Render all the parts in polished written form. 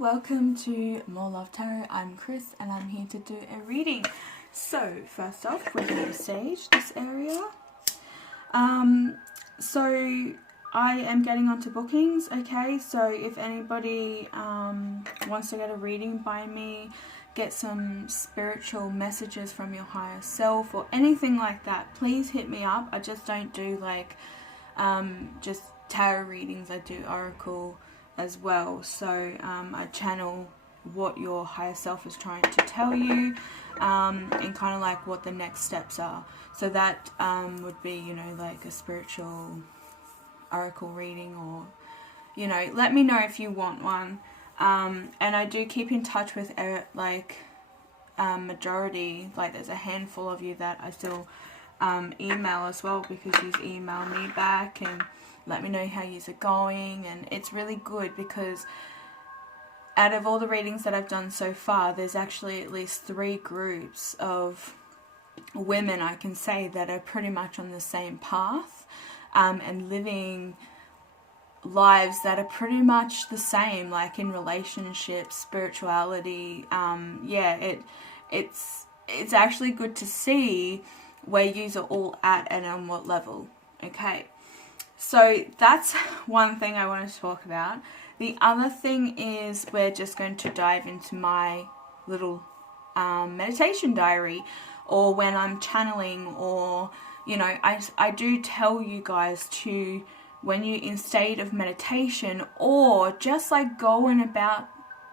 welcome to More Love Tarot. I'm Chris and I'm here to do a reading. So first off, we're going to sage this area. So I am getting onto bookings, okay? So if anybody wants to get a reading by me, get some spiritual messages from your higher self or anything like that, please hit me up. I just don't do like just tarot readings. I do oracle as well, so I channel what your higher self is trying to tell you, and kind of like what the next steps are. So that would be, you know, like a spiritual oracle reading, or, you know, let me know if you want one. And I do keep in touch with majority, like there's a handful of you that I still email as well, because you email me back and let me know how yous are going. And it's really good because out of all the readings that I've done so far, there's actually at least 3 groups of women, I can say, that are pretty much on the same path and living lives that are pretty much the same, like in relationships, spirituality. Yeah, it's actually good to see where yous are all at and on what level. Okay, so that's one thing I want to talk about. The other thing is we're just going to dive into my little meditation diary, or when I'm channeling, or, you know, I do tell you guys to, when you're in state of meditation or just like going about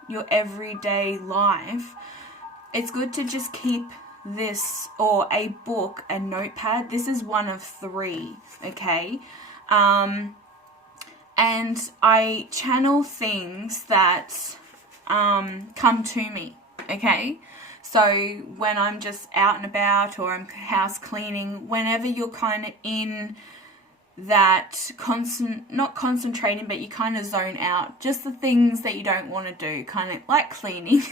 your everyday life, it's good to just keep this, or a book, a notepad. This is one of 3, okay? And I channel things that come to me, okay? So when I'm just out and about, or I'm house cleaning, whenever you're kind of in that not concentrating, but you kind of zone out, just the things that you don't want to do, kind of like cleaning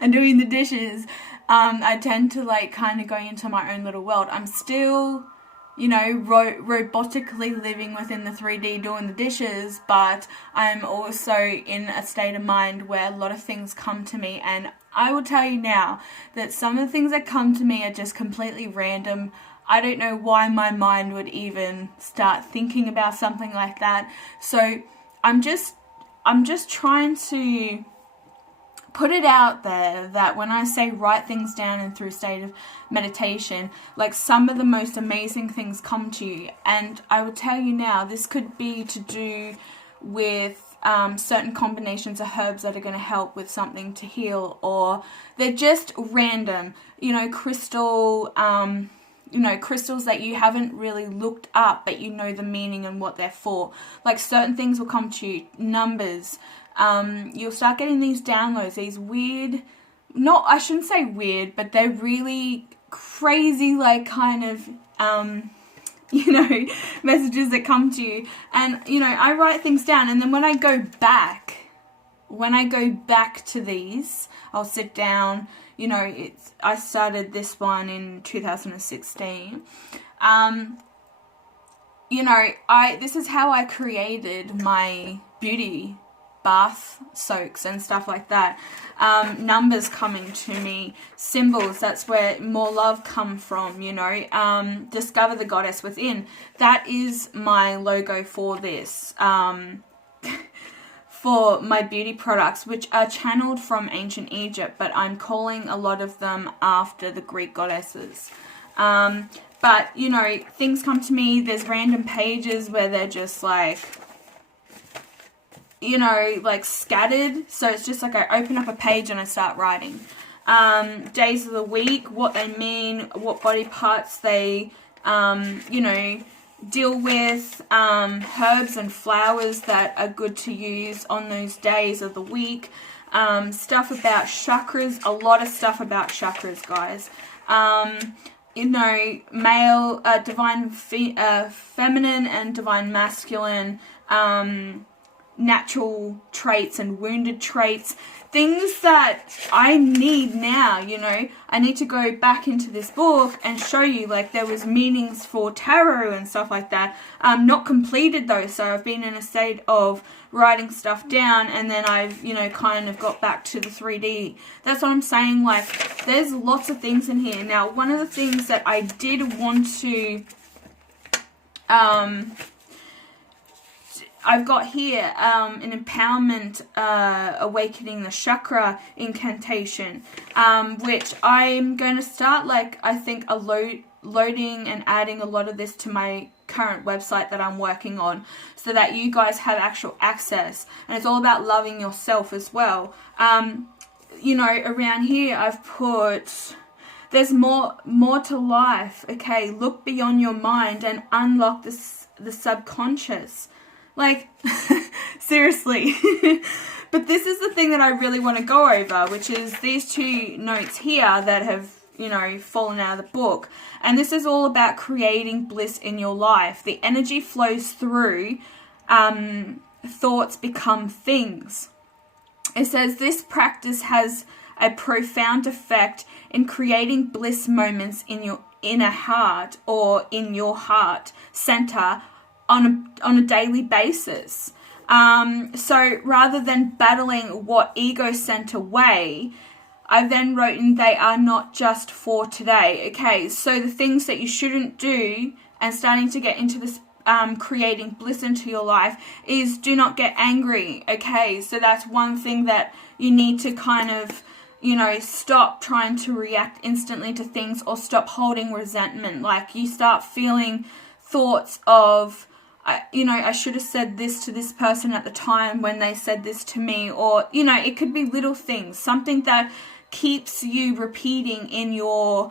and doing the dishes, I tend to like kind of go into my own little world. I'm still, you know, robotically living within the 3D doing the dishes, but I'm also in a state of mind where a lot of things come to me. And I will tell you now that some of the things that come to me are just completely random. I don't know why my mind would even start thinking about something like that. So I'm just trying to put it out there that when I say write things down and through state of meditation, like some of the most amazing things come to you. And I will tell you now, this could be to do with certain combinations of herbs that are going to help with something to heal, or they're just random, you know, crystals that you haven't really looked up, but you know the meaning and what they're for. Like certain things will come to you, numbers. You'll start getting these downloads, these weird, I shouldn't say weird, but they're really crazy, like kind of, you know, messages that come to you. And, you know, I write things down, and then when I go back to these, I'll sit down, you know, I started this one in 2016. You know, this is how I created my beauty bath soaks and stuff like that. Numbers coming to me, symbols, that's where more love come from, you know. Discover the goddess within. That is my logo for this. For my beauty products, which are channeled from ancient Egypt, but I'm calling a lot of them after the Greek goddesses. But, you know, things come to me. There's random pages where they're just like, you know, like scattered. So it's just like I open up a page and I start writing. Days of the week, what they mean, what body parts they, you know, deal with, herbs and flowers that are good to use on those days of the week, stuff about chakras, a lot of stuff about chakras, guys. You know, male, divine feminine and divine masculine, natural traits and wounded traits, things that I need now, you know. I need to go back into this book and show you, like, there was meanings for tarot and stuff like that. Not completed though, so I've been in a state of writing stuff down, and then I've, you know, kind of got back to the 3D. That's what I'm saying. Like, there's lots of things in here. Now, one of the things that I did want to I've got here an empowerment, awakening the chakra incantation, which I'm going to start, like, I think loading and adding a lot of this to my current website that I'm working on, so that you guys have actual access. And it's all about loving yourself as well. You know, around here I've put, there's more to life. Okay, look beyond your mind and unlock the subconscious. Like, seriously. But this is the thing that I really want to go over, which is these two notes here that have, you know, fallen out of the book. And this is all about creating bliss in your life. The energy flows through, thoughts become things. It says this practice has a profound effect in creating bliss moments in your inner heart, or in your heart center, on a daily basis. So rather than battling what ego sent away, I then wrote in, they are not just for today. Okay, so the things that you shouldn't do, and starting to get into this creating bliss into your life, is do not get angry. Okay, so that's one thing that you need to kind of, you know, stop trying to react instantly to things, or stop holding resentment. Like, you start feeling thoughts of, you know, I should have said this to this person at the time when they said this to me, or, you know, it could be little things, something that keeps you repeating in your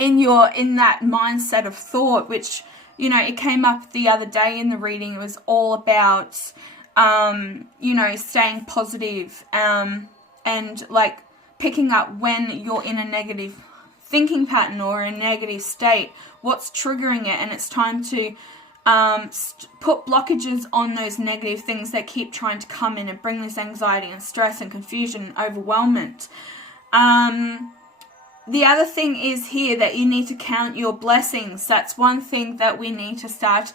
in that mindset of thought, which, you know, it came up the other day in the reading. It was all about you know, staying positive, and like picking up when you're in a negative thinking pattern or a negative state, what's triggering it, and it's time to put blockages on those negative things that keep trying to come in and bring this anxiety and stress and confusion and overwhelmment. The other thing is here that you need to count your blessings. That's one thing that we need to start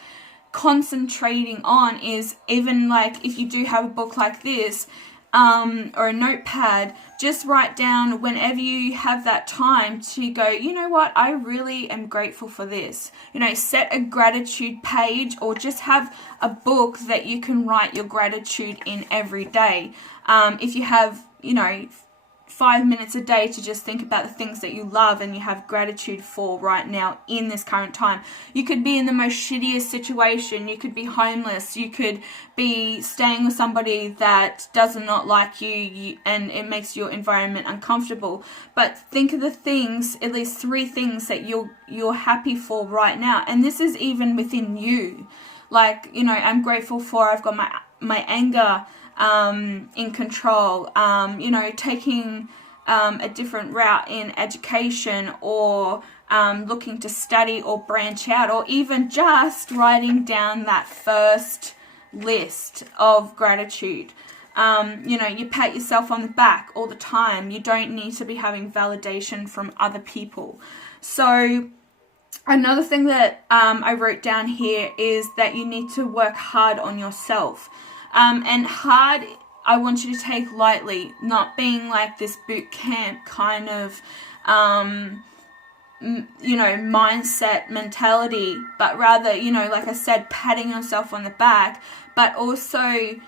concentrating on, is even like if you do have a book like this, or a notepad, just write down whenever you have that time to go, you know what, I really am grateful for this. You know, set a gratitude page, or just have a book that you can write your gratitude in every day. If you have, you know, 5 minutes a day to just think about the things that you love and you have gratitude for right now in this current time. You could be in the most shittiest situation. You could be homeless. You could be staying with somebody that does not like you, and it makes your environment uncomfortable. But think of the things, at least 3 things that you're happy for right now. And this is even within you. Like, you know, I'm grateful for, I've got my anger in control, you know, taking a different route in education, or looking to study or branch out, or even just writing down that first list of gratitude. You know, you pat yourself on the back all the time. You don't need to be having validation from other people. So another thing that I wrote down here is that you need to work hard on yourself. And hard, I want you to take lightly, not being like this boot camp kind of, you know, mindset mentality, but rather, you know, like I said, patting yourself on the back, but also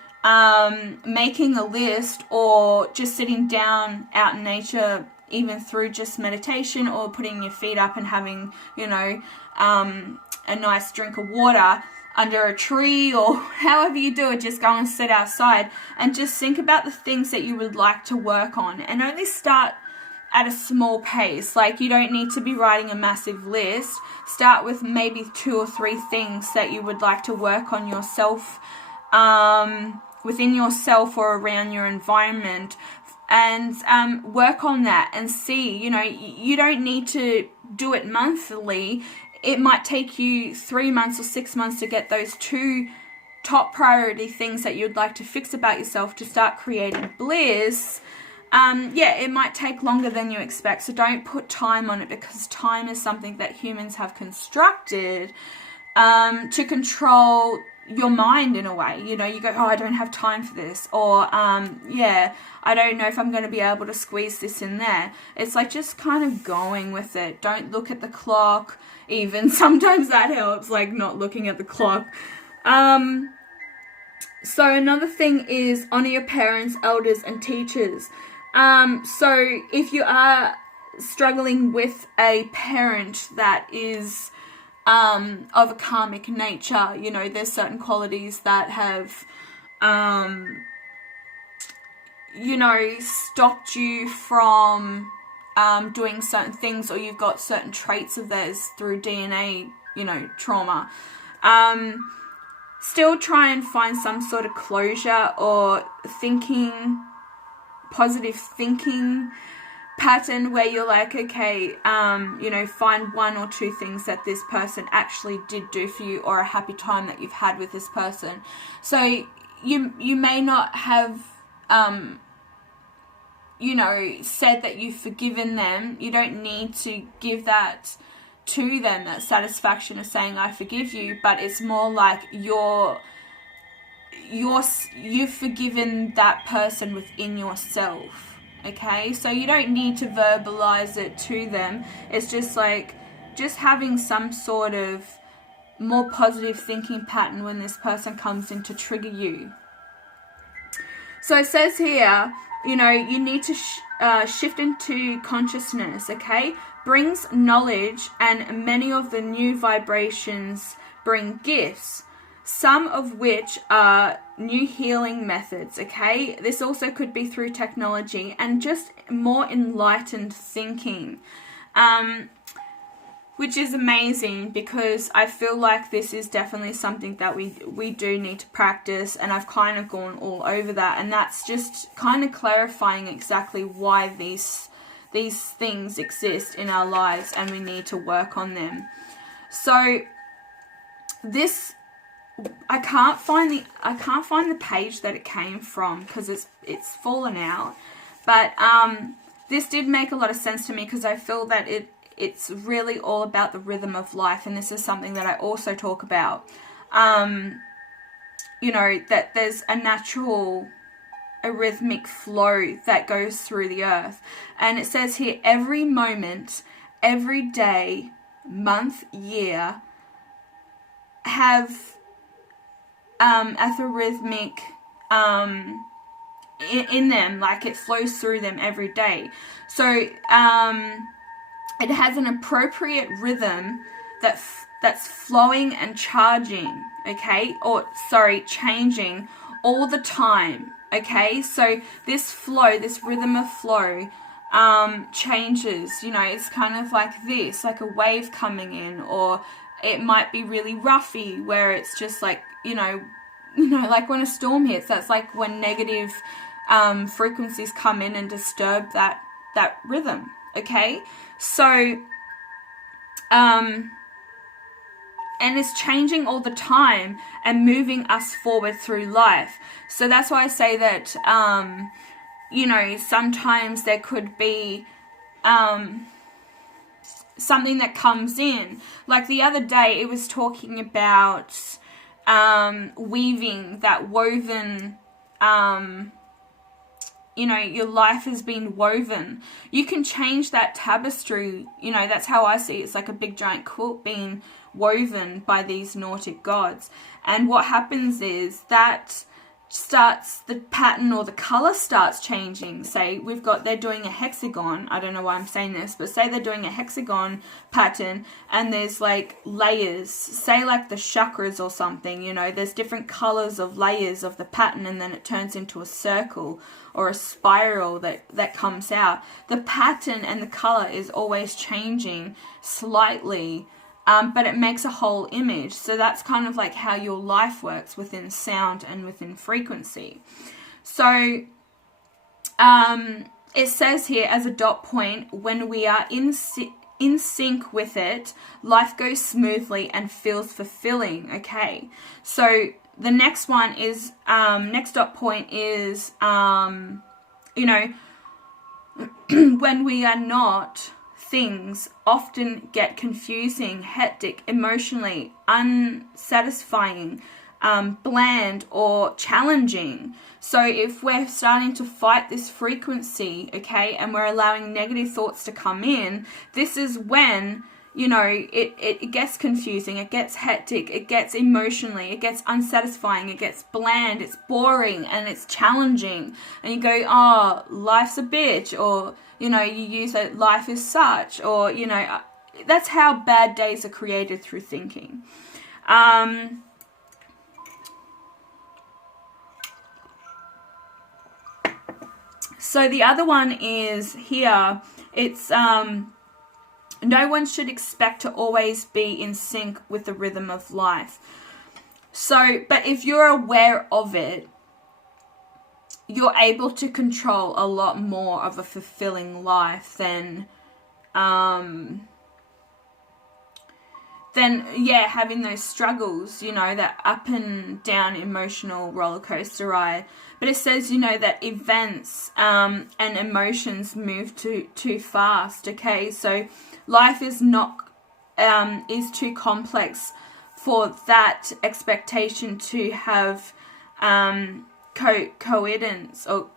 making a list, or just sitting down out in nature, even through just meditation, or putting your feet up and having, you know, a nice drink of water under a tree, or however you do it. Just go and sit outside and just think about the things that you would like to work on, and only start at a small pace. Like, you don't need to be writing a massive list. Start with maybe 2 or 3 things that you would like to work on yourself, within yourself or around your environment, and work on that and see. You know, you don't need to do it monthly. It might take you 3 months or 6 months to get those 2 top priority things that you'd like to fix about yourself to start creating bliss, yeah, it might take longer than you expect. So don't put time on it, because time is something that humans have constructed to control your mind in a way. You know, you go, oh, I don't have time for this, or yeah, I don't know if I'm going to be able to squeeze this in there. It's like just kind of going with it. Don't look at the clock. Even sometimes that helps, like not looking at the clock. So another thing is honor your parents, elders, and teachers. So if you are struggling with a parent that is of a karmic nature, you know, there's certain qualities that have, you know, stopped you from doing certain things, or you've got certain traits of theirs through DNA, you know, trauma. Still try and find some sort of closure or positive thinking pattern where you're like, okay, you know, find one or two things that this person actually did do for you, or a happy time that you've had with this person. So you may not have, you know, said that you've forgiven them. You don't need to give that to them, that satisfaction of saying I forgive you, but it's more like you've forgiven that person within yourself. Okay, so you don't need to verbalize it to them. It's just like just having some sort of more positive thinking pattern when this person comes in to trigger you. So it says here, you know, you need to shift into consciousness, okay? Brings knowledge, and many of the new vibrations bring gifts, some of which are new healing methods, okay? This also could be through technology and just more enlightened thinking, which is amazing, because I feel like this is definitely something that we do need to practice, and I've kind of gone all over that, and that's just kind of clarifying exactly why these things exist in our lives and we need to work on them. So this, I can't find the page that it came from, because it's fallen out, but this did make a lot of sense to me, because I feel that it's really all about the rhythm of life, and this is something that I also talk about. You know, that there's a natural, a rhythmic flow that goes through the earth. And it says here, every moment, every day, month, year, have algorithmic in them, like it flows through them every day. So it has an appropriate rhythm that's flowing and charging, okay, or sorry, changing all the time. Okay, so this flow, this rhythm of flow, changes. You know, it's kind of like this, like a wave coming in, or it might be really roughy, where it's just like, you know, like when a storm hits. That's like when negative frequencies come in and disturb that rhythm. Okay, so and it's changing all the time and moving us forward through life. So that's why I say that, you know, sometimes there could be something that comes in. Like the other day, it was talking about weaving, that woven, you know, your life has been woven. You can change that tapestry. You know, that's how I see it. It's like a big giant quilt being woven by these Nordic gods. And what happens is that starts, the pattern or the color starts changing. Say they're doing a hexagon. I don't know why I'm saying this, but say they're doing a hexagon pattern and there's like layers, say like the chakras or something, you know, there's different colors of layers of the pattern, and then it turns into a circle or a spiral that comes out. The pattern and the color is always changing slightly, but it makes a whole image. So that's kind of like how your life works within sound and within frequency. So it says here, as a dot point, when we are in sync with it, life goes smoothly and feels fulfilling. Okay, so the next one is, next dot point is, you know, when we are not, things often get confusing, hectic, emotionally unsatisfying, bland, or challenging. So if we're starting to fight this frequency, okay, and we're allowing negative thoughts to come in, this is when, you know, it gets confusing, it gets hectic, it gets emotionally, it gets unsatisfying, it gets bland, it's boring, and it's challenging. And you go, oh, life's a bitch, or, you know, you use that life is such, or, you know, that's how bad days are created, through thinking. So the other one is here, it's, no one should expect to always be in sync with the rhythm of life. So, but if you're aware of it, you're able to control a lot more of a fulfilling life than yeah, having those struggles, you know, that up and down emotional roller coaster ride. But it says, you know, that events and emotions move too fast, okay? So life is not, is too complex for that expectation to have coincidence, or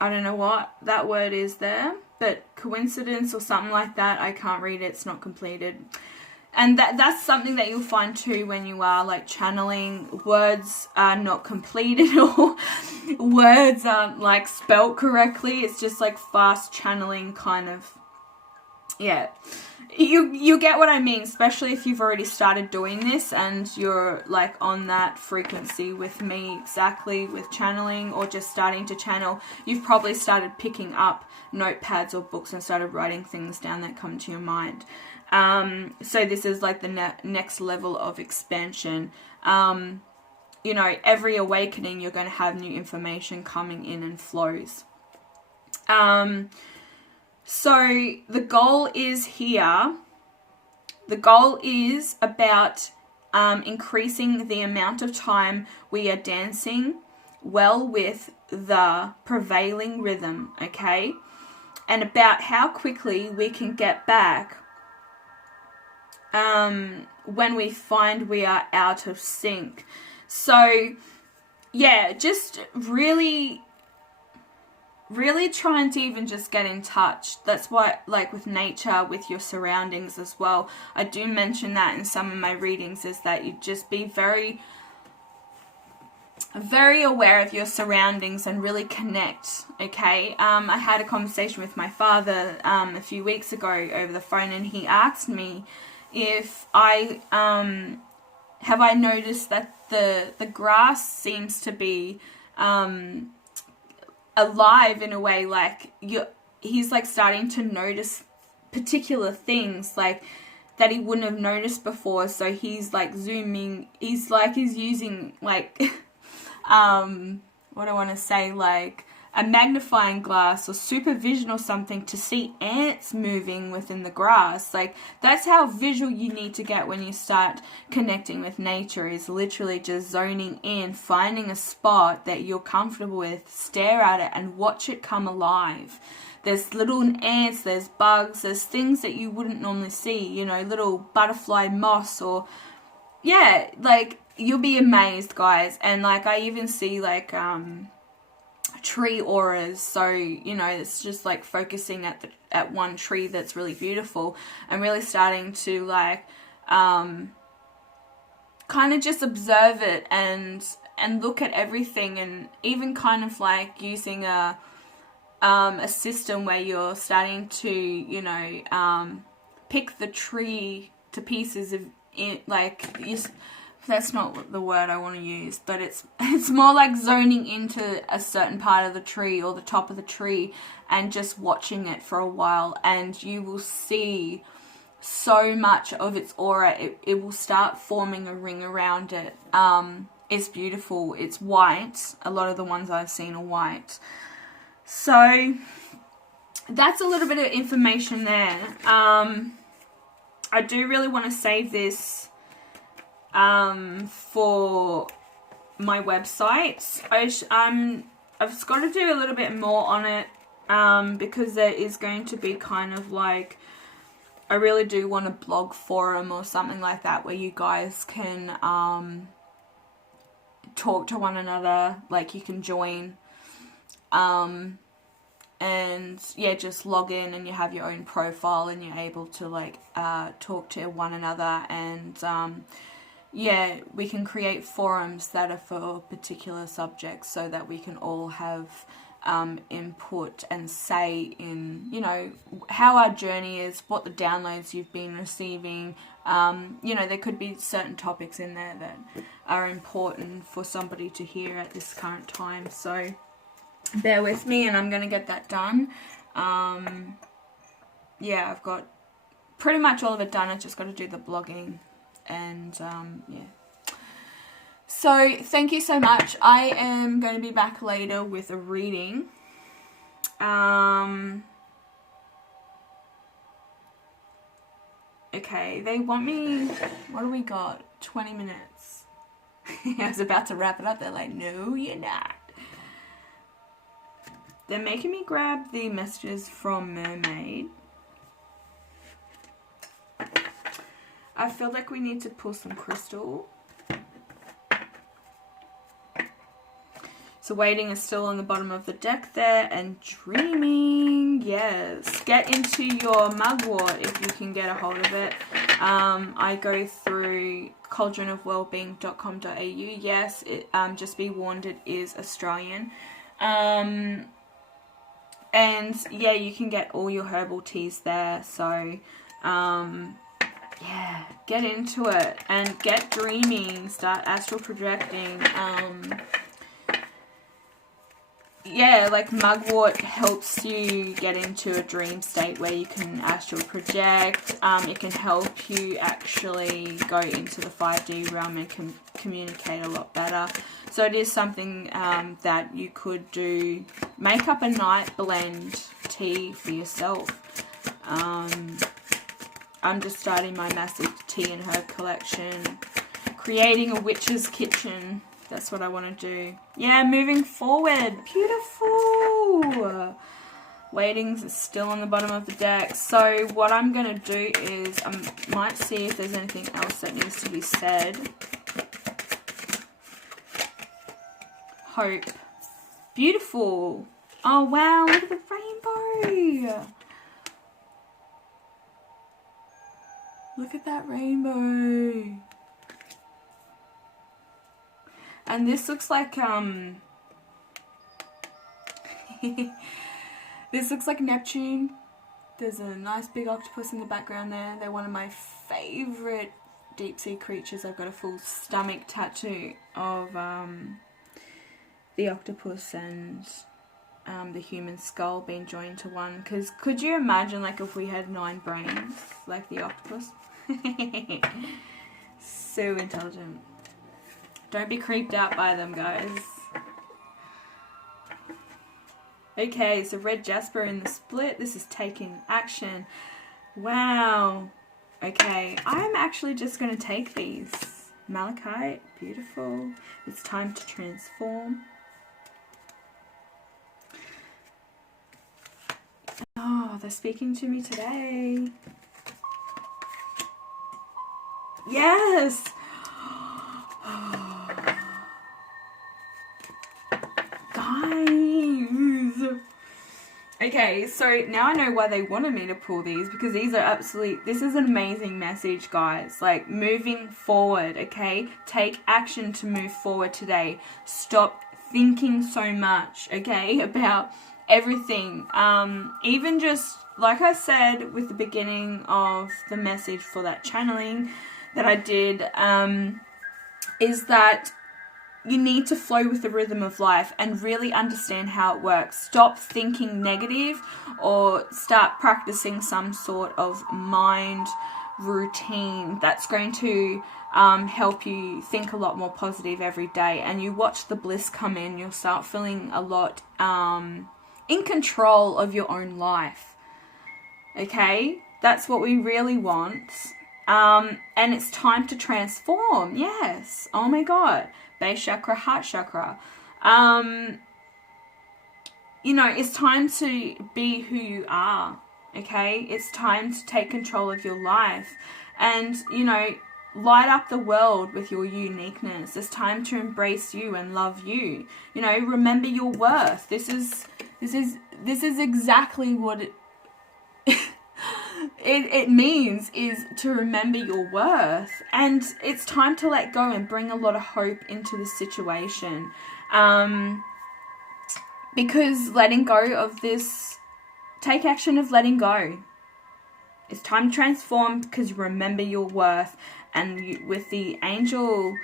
I don't know what that word is there, but coincidence or something like that. I can't read it, it's not completed. And that's something that you'll find too when you are like channeling. Words are not completed, or words aren't like spelt correctly. It's just like fast channeling kind of, yeah. You get what I mean, especially if you've already started doing this and you're like on that frequency with me exactly with channeling, or just starting to channel. You've probably started picking up notepads or books and started writing things down that come to your mind. So this is like the next level of expansion. You know, every awakening you're going to have new information coming in and flows. So the goal is here. The goal is about increasing the amount of time we are dancing well with the prevailing rhythm, okay? And about how quickly we can get back when we find we are out of sync. So yeah, just really trying to even just get in touch. That's why, like with nature, with your surroundings as well, I do mention that in some of my readings, is that you just be very aware of your surroundings and really connect, okay? I had a conversation with my father a few weeks ago over the phone, and he asked me if I have I noticed that the grass seems to be alive in a way, like he's like starting to notice particular things like that he wouldn't have noticed before. So he's like zooming, he's using like what do I want to say, like a magnifying glass or supervision or something to see ants moving within the grass. Like that's how visual you need to get when you start connecting with nature, is literally just zoning in, finding a spot that you're comfortable with, stare at it and watch it come alive. There's little ants, there's bugs, there's things that you wouldn't normally see, you know, little butterfly moths, or yeah, like you'll be amazed, guys. And like I even see like tree auras, so you know, it's just like focusing at one tree that's really beautiful and really starting to like kind of just observe it and look at everything, and even kind of like using a system where you're starting to, you know, pick the tree to pieces of it, like that's not the word I want to use, but it's more like zoning into a certain part of the tree or the top of the tree and just watching it for a while, and you will see so much of its aura. It will start forming a ring around it. It's beautiful. It's white. A lot of the ones I've seen are white. So that's a little bit of information there. I do really want to save this for my website. I've got to do a little bit more on it, because there is going to be kind of like, I really do want a blog forum or something like that where you guys can talk to one another, like you can join, and yeah, just log in and you have your own profile and you're able to like talk to one another, and yeah, we can create forums that are for particular subjects so that we can all have input and say in, you know, how our journey is, what the downloads you've been receiving. You know, there could be certain topics in there that are important for somebody to hear at this current time. So bear with me, and I'm going to get that done. Yeah, I've got pretty much all of it done. I've just got to do the blogging, and yeah. So thank you so much. I am going to be back later with a reading. Okay, they want me, what do we got? 20 minutes. I was about to wrap it up. They're like, no, you're not. They're making me grab the messages from Mermaid. I feel like we need to pull some crystal. So waiting is still on the bottom of the deck there, and dreaming, yes. Get into your mugwort if you can get a hold of it. I go through cauldronofwellbeing.com.au. Yes, just be warned, it is Australian. And yeah, you can get all your herbal teas there. So yeah, get into it and get dreaming, start astral projecting. Yeah, like mugwort helps you get into a dream state where you can astral project. It can help you actually go into the 5D realm and communicate a lot better. So it is something that you could do. Make up a night blend tea for yourself. I'm just starting my massive tea and herb collection. Creating a witch's kitchen. That's what I want to do. Yeah, moving forward. Beautiful. Waiting's is still on the bottom of the deck. So what I'm going to do is I might see if there's anything else that needs to be said. Hope. Beautiful. Oh, wow. Look at the rainbow. Look at that rainbow. And this looks like, this looks like Neptune. There's a nice big octopus in the background there. They're one of my favourite deep sea creatures. I've got a full stomach tattoo of the octopus and the human skull being joined to one. Because could you imagine like if we had 9 brains like the octopus? So intelligent. Don't be creeped out by them, guys. Okay, so red jasper in the split. This is taking action. Wow. Okay, I'm actually just going to take these. Malachite, beautiful. It's time to transform. Oh, they're speaking to me today. Yes! Guys! Okay, so now I know why they wanted me to pull these, because these are absolutely, this is an amazing message, guys. Like, moving forward, okay? Take action to move forward today. Stop thinking so much, okay, about everything. Even just, like I said with the beginning of the message for that channeling that I did, is that you need to flow with the rhythm of life and really understand how it works. Stop thinking negative, or start practicing some sort of mind routine that's going to help you think a lot more positive every day. And you watch the bliss come in, you'll start feeling a lot in control of your own life. Okay? That's what we really want. And it's time to transform. Yes. Oh my God. base chakra, heart chakra. You know, it's time to be who you are, okay? It's time to take control of your life and, you know, light up the world with your uniqueness. It's time to embrace you and love you. You know, remember your worth. This is exactly what it means, is to remember your worth. And it's time to let go and bring a lot of hope into the situation. Because letting go of this, take action of letting go. It's time to transform, because remember your worth. And you, with the angel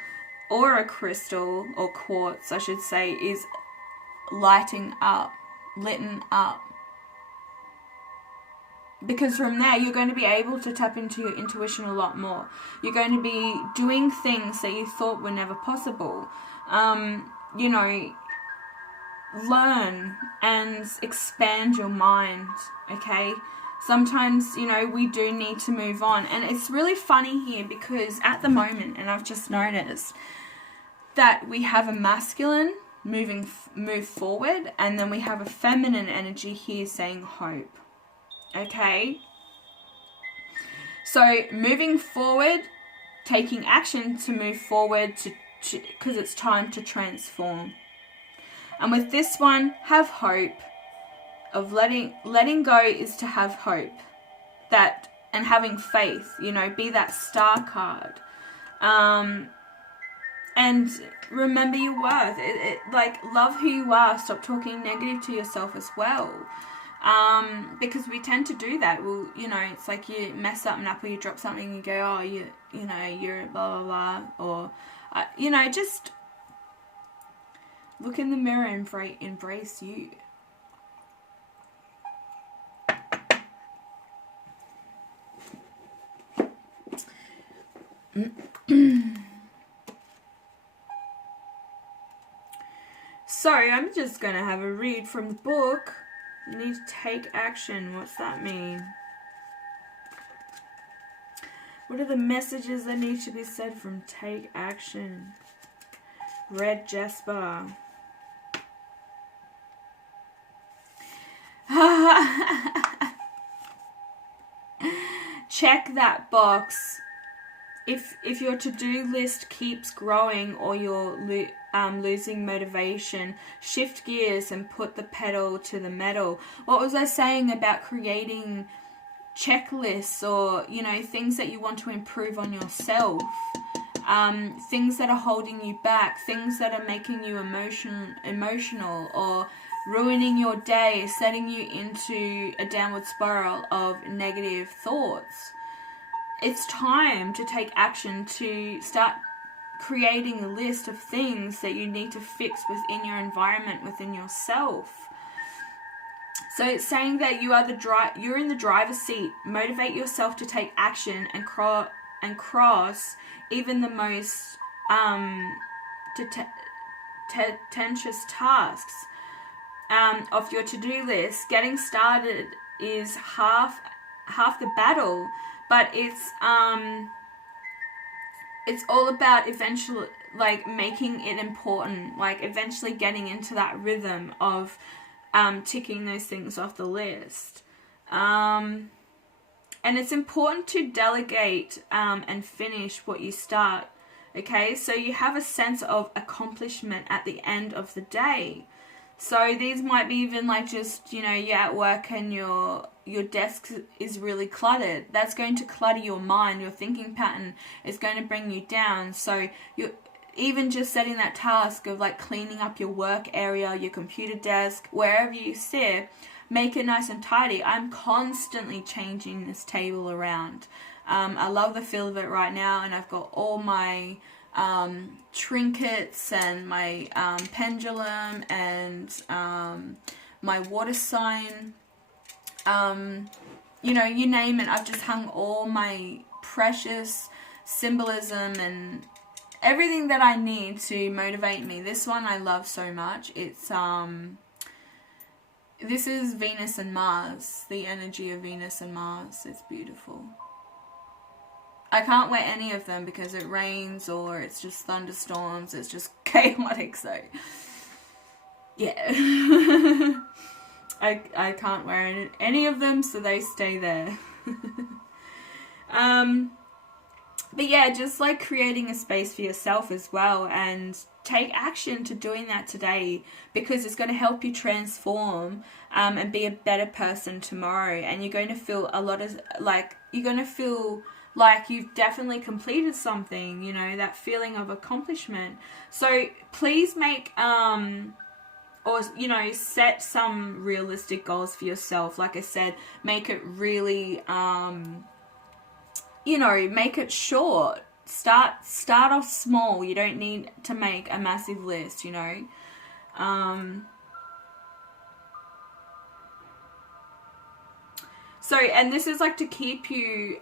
aura crystal, or quartz I should say, is lighting up, litten up. Because from there, you're going to be able to tap into your intuition a lot more. You're going to be doing things that you thought were never possible. You know, learn and expand your mind, okay? Sometimes, you know, we do need to move on. And it's really funny here because at the moment, and I've just noticed, that we have a masculine move forward, and then we have a feminine energy here saying hope. Okay? So moving forward, taking action to move forward because it's time to transform. And with this one, have hope. Of letting go is to have hope, that, and having faith, you know, be that star card, and remember your worth. Like, love who you are. Stop talking negative to yourself as well, because we tend to do that. Well, you know, it's like you mess up an apple, you drop something, and you go, oh, you know, you're blah blah blah, or you know, just look in the mirror and embrace you. So I'm just going to have a read from the book. You need to take action. What's that mean? What are the messages that need to be said from take action? Red Jasper. Check that box. If your to-do list keeps growing or you're losing motivation, shift gears and put the pedal to the metal. What was I saying about creating checklists, or, you know, things that you want to improve on yourself? Things that are holding you back, things that are making you emotional or ruining your day, setting you into a downward spiral of negative thoughts. It's time to take action to start creating a list of things that you need to fix within your environment, within yourself. So it's saying that you're in the driver's seat. Motivate yourself to take action and cross even the most tedious tasks of your to-do list. Getting started is half the battle. But it's all about eventually, like, making it important, like eventually getting into that rhythm of ticking those things off the list. And it's important to delegate and finish what you start. Okay, so you have a sense of accomplishment at the end of the day. So these might be even like just, you know, you're at work and your desk is really cluttered. That's going to clutter your mind. Your thinking pattern is going to bring you down. So you're even just setting that task of like cleaning up your work area, your computer desk, wherever you sit, make it nice and tidy. I'm constantly changing this table around. I love the feel of it right now, and I've got all my trinkets and my pendulum and my water sign, you know, you name it. I've just hung all my precious symbolism and everything that I need to motivate me. This one I love so much. It's this is Venus and Mars, the energy of Venus and Mars. It's beautiful. I can't wear any of them because it rains or it's just thunderstorms. It's just chaotic. So yeah. I can't wear any of them, so they stay there. But yeah, just like creating a space for yourself as well, and take action to doing that today, because it's going to help you transform and be a better person tomorrow. And you're going to feel you're going to feel like you've definitely completed something, you know, that feeling of accomplishment. So please make or, you know, set some realistic goals for yourself. Like I said, make it really you know, make it short. Start off small. You don't need to make a massive list, you know. So, and this is like to keep you,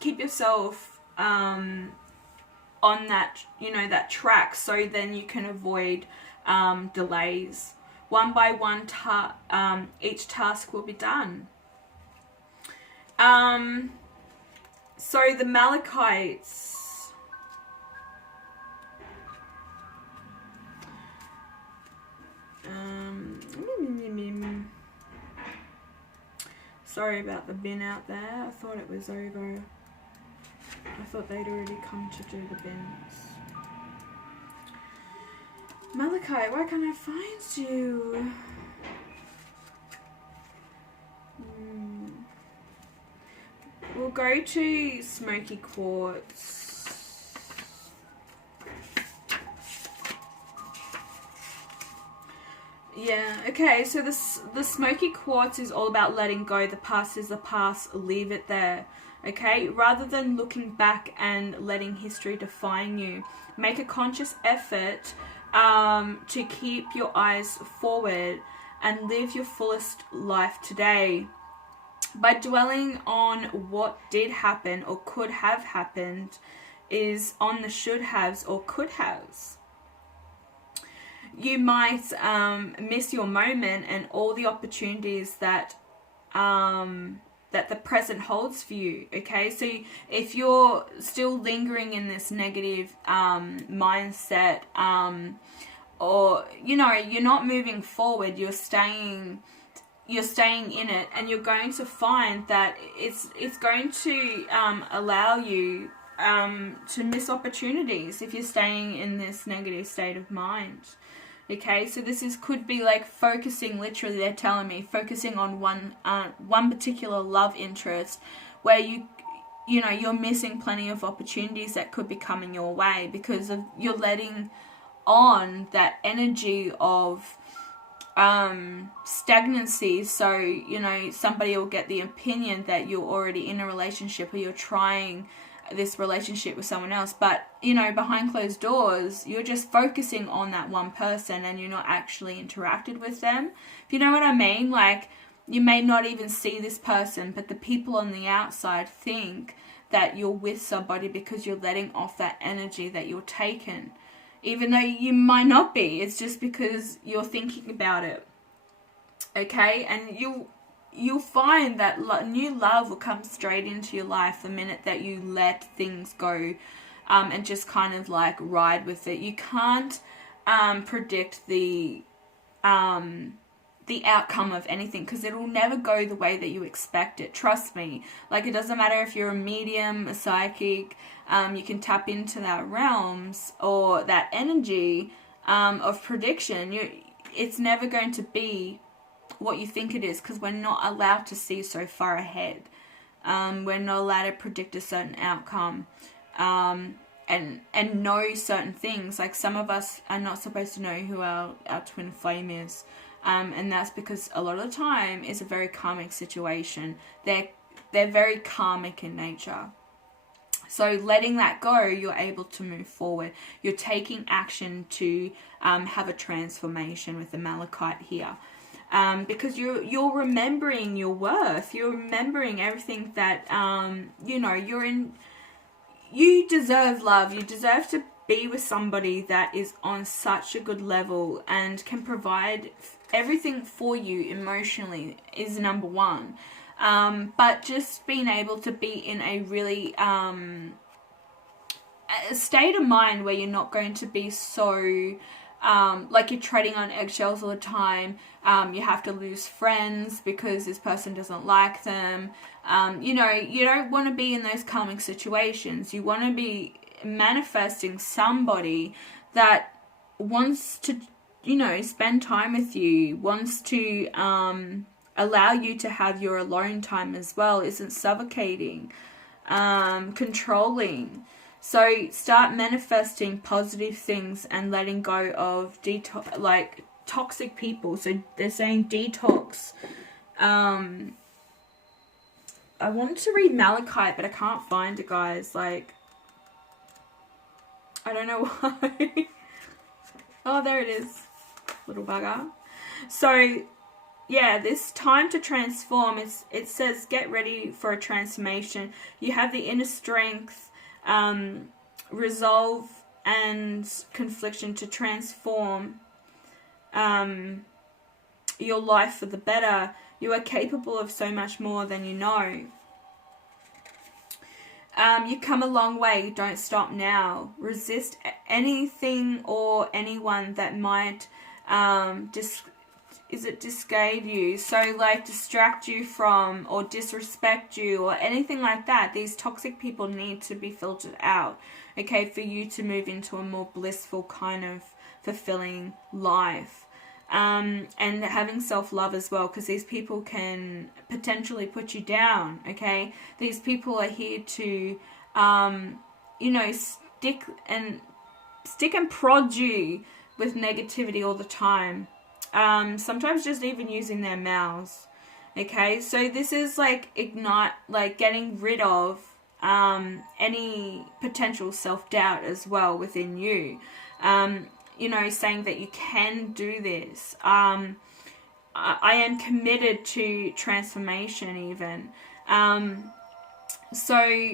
keep yourself on that, you know, that track, so then you can avoid delays. One by one, each task will be done. So the Malachites, sorry about the bin out there. I thought it was over. I thought they'd already come to do the bins. Malachi, why can't I find you? We'll go to Smoky Quartz. Yeah, okay, so the Smoky Quartz is all about letting go. The past is the past, leave it there, okay? Rather than looking back and letting history define you, make a conscious effort to keep your eyes forward and live your fullest life today. By dwelling on what did happen or could have happened is on the should haves or could haves. You might miss your moment and all the opportunities that that the present holds for you, okay? So if you're still lingering in this negative mindset, or, you know, you're not moving forward, you're staying in it, and you're going to find that it's going to allow you to miss opportunities if you're staying in this negative state of mind. Okay, so could be like focusing, literally they're telling me, focusing on one particular love interest where you know, you're missing plenty of opportunities that could be coming your way because of you're letting on that energy of stagnancy. So, you know, somebody will get the opinion that you're already in a relationship or you're trying this relationship with someone else, but, you know, behind closed doors, you're just focusing on that one person and you're not actually interacted with them. If you know what I mean, like, you may not even see this person, but the people on the outside think that you're with somebody because you're letting off that energy that you're taking, even though you might not be. It's just because you're thinking about it, okay? And you'll find that new love will come straight into your life the minute that you let things go and just kind of like ride with it. You can't predict the outcome of anything because it will never go the way that you expect it. Trust me. Like, it doesn't matter if you're a medium, a psychic, you can tap into that realms or that energy of prediction. It's never going to be what you think it is because we're not allowed to see so far ahead. We're not allowed to predict a certain outcome and know certain things. Like, some of us are not supposed to know who our twin flame is. And that's because a lot of the time it's a very karmic situation. They're very karmic in nature. So letting that go, you're able to move forward. You're taking action to have a transformation with the Malachite here. Because you're remembering your worth. You're remembering everything that, you know, you deserve love. You deserve to be with somebody that is on such a good level and can provide everything for you emotionally is number one. But just being able to be in a really a state of mind where you're not going to be so like you're treading on eggshells all the time. You have to lose friends because this person doesn't like them. You know, you don't want to be in those calming situations. You want to be manifesting somebody that wants to, you know, spend time with you, wants to allow you to have your alone time as well, isn't suffocating, controlling. So start manifesting positive things and letting go of like toxic people. So they're saying detox. I wanted to read Malachite, but I can't find it, guys. Like, I don't know why. Oh, there it is. Little bugger. So, yeah, this time to transform, it says get ready for a transformation. You have the inner strength, resolve and confliction to transform your life for the better. You are capable of so much more than you know. You come a long way. Don't stop now. Resist anything or anyone that might dissuade you. So like distract you from or disrespect you or anything like that. These toxic people need to be filtered out, okay, for you to move into a more blissful kind of fulfilling life. And having self-love as well, because these people can potentially put you down, okay? These people are here to, you know, stick and prod you with negativity all the time. Sometimes just even using their mouths, okay? So this is like getting rid of any potential self-doubt as well within you. You know, saying that you can do this. I am committed to transformation even. So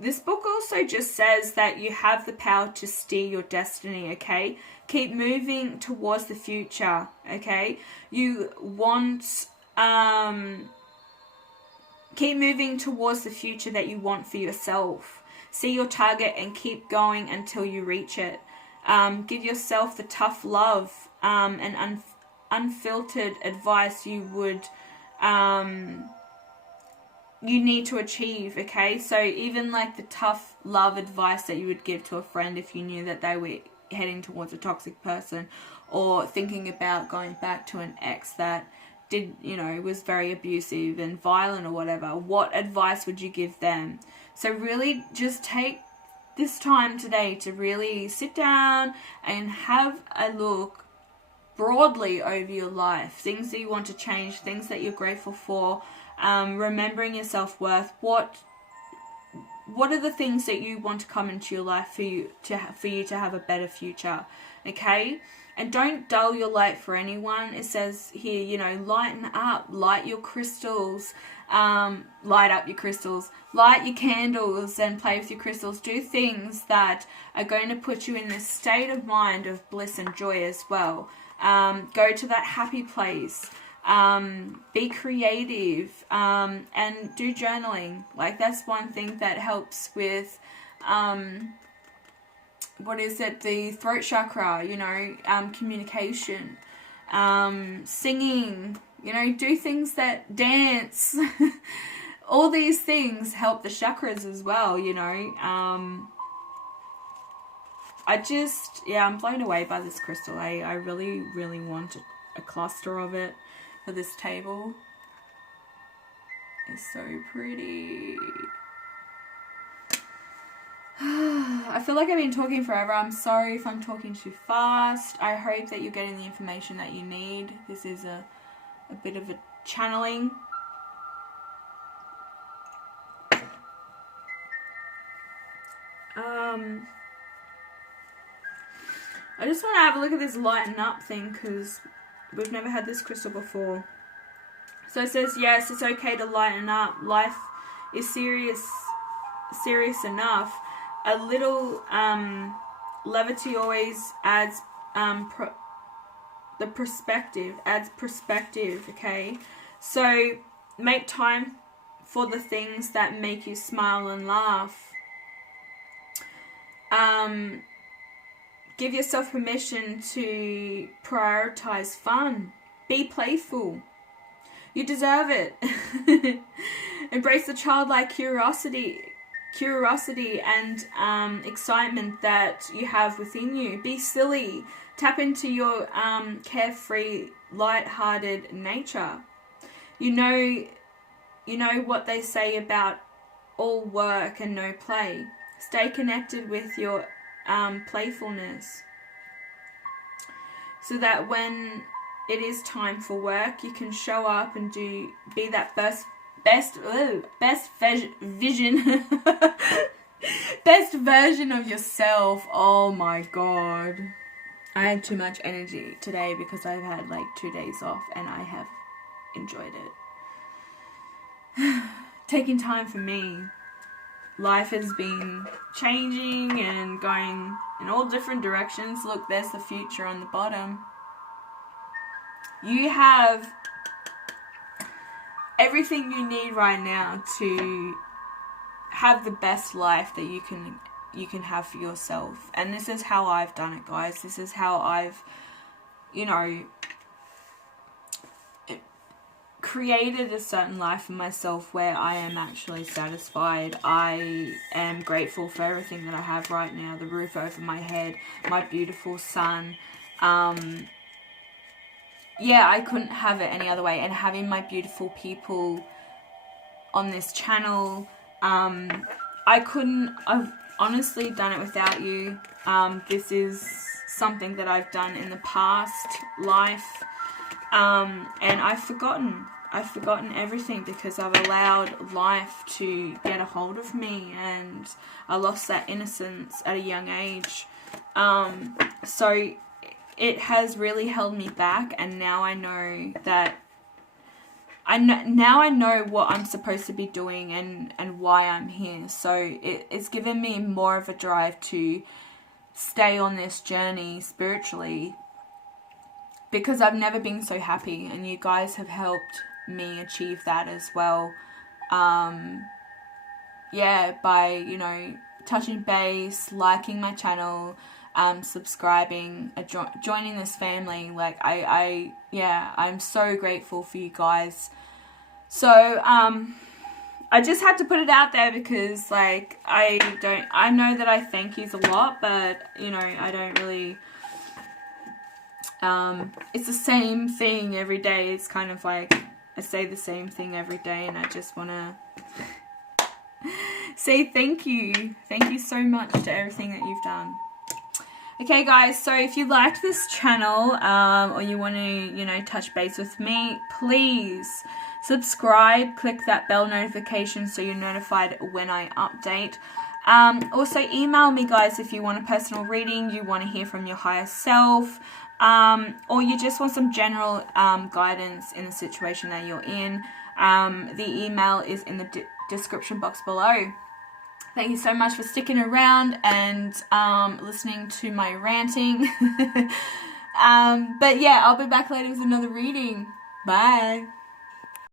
this book also just says that you have the power to steer your destiny, okay? Keep moving towards the future, okay? You want, keep moving towards the future that you want for yourself. See your target and keep going until you reach it. Give yourself the tough love and unfiltered advice you need to achieve, okay? So even like the tough love advice that you would give to a friend if you knew that they were heading towards a toxic person, or thinking about going back to an ex that did, you know, was very abusive and violent or whatever. What advice would you give them? So really just take this time today to really sit down and have a look broadly over your life. Things that you want to change, things that you're grateful for, remembering your self-worth. What are the things that you want to come into your life for you to have a better future, okay? And don't dull your light for anyone. It says here, you know, lighten up, light your crystals, light up your crystals, light your candles and play with your crystals. Do things that are going to put you in a state of mind of bliss and joy as well. Go to that happy place. Be creative, and do journaling. Like, that's one thing that helps with, the throat chakra, you know, communication, singing, you know, do things that dance. All these things help the chakras as well, you know. I'm blown away by this crystal. I really, really want a cluster of it for this table. It's so pretty. I feel like I've been talking forever. I'm sorry if I'm talking too fast. I hope that you're getting the information that you need. This is a bit of a channeling. I just want to have a look at this lighten up thing, because we've never had this crystal before. So it says, yes, it's okay to lighten up. Life is serious enough. A little levity always adds perspective, okay? So make time for the things that make you smile and laugh. Give yourself permission to prioritize fun. Be playful. You deserve it. Embrace the childlike curiosity and excitement that you have within you. Be silly. Tap into your carefree, light-hearted nature. You know what they say about all work and no play. Stay connected with your playfulness, so that when it is time for work, you can show up and be that best vision best version of yourself. Oh my god, I had too much energy today because I've had like 2 days off and I have enjoyed it. Taking time for me. Life has been changing and going in all different directions. Look, there's the future on the bottom. You have everything you need right now to have the best life that you can have for yourself. And this is how I've done it, guys. This is how I've, created a certain life for myself where I am actually satisfied. I am grateful for everything that I have right now. The roof over my head, my beautiful son. Yeah, I couldn't have it any other way. And having my beautiful people on this channel, I've honestly done it without you. This is something that I've done in the past life. And I've forgotten everything because I've allowed life to get a hold of me, and I lost that innocence at a young age. So it has really held me back, and now I know that now I know what I'm supposed to be doing and why I'm here. So it's given me more of a drive to stay on this journey spiritually, because I've never been so happy, and you guys have helped me achieve that as well. Yeah, by, touching base, liking my channel, subscribing, joining this family. Like, I'm so grateful for you guys. So, I just had to put it out there because, like, I know that I thank yous a lot, but, I don't really... it's the same thing every day. It's kind of like I say the same thing every day, and I just want to say thank you. Thank you so much to everything that you've done. Okay, guys, so if you liked this channel, or you want to, touch base with me, please subscribe, click that bell notification so you're notified when I update. Also, email me, guys, if you want a personal reading, you want to hear from your higher self, or you just want some general guidance in the situation that you're in. The email is in the description box below. Thank you so much for sticking around and listening to my ranting. But yeah, I'll be back later with another reading. Bye.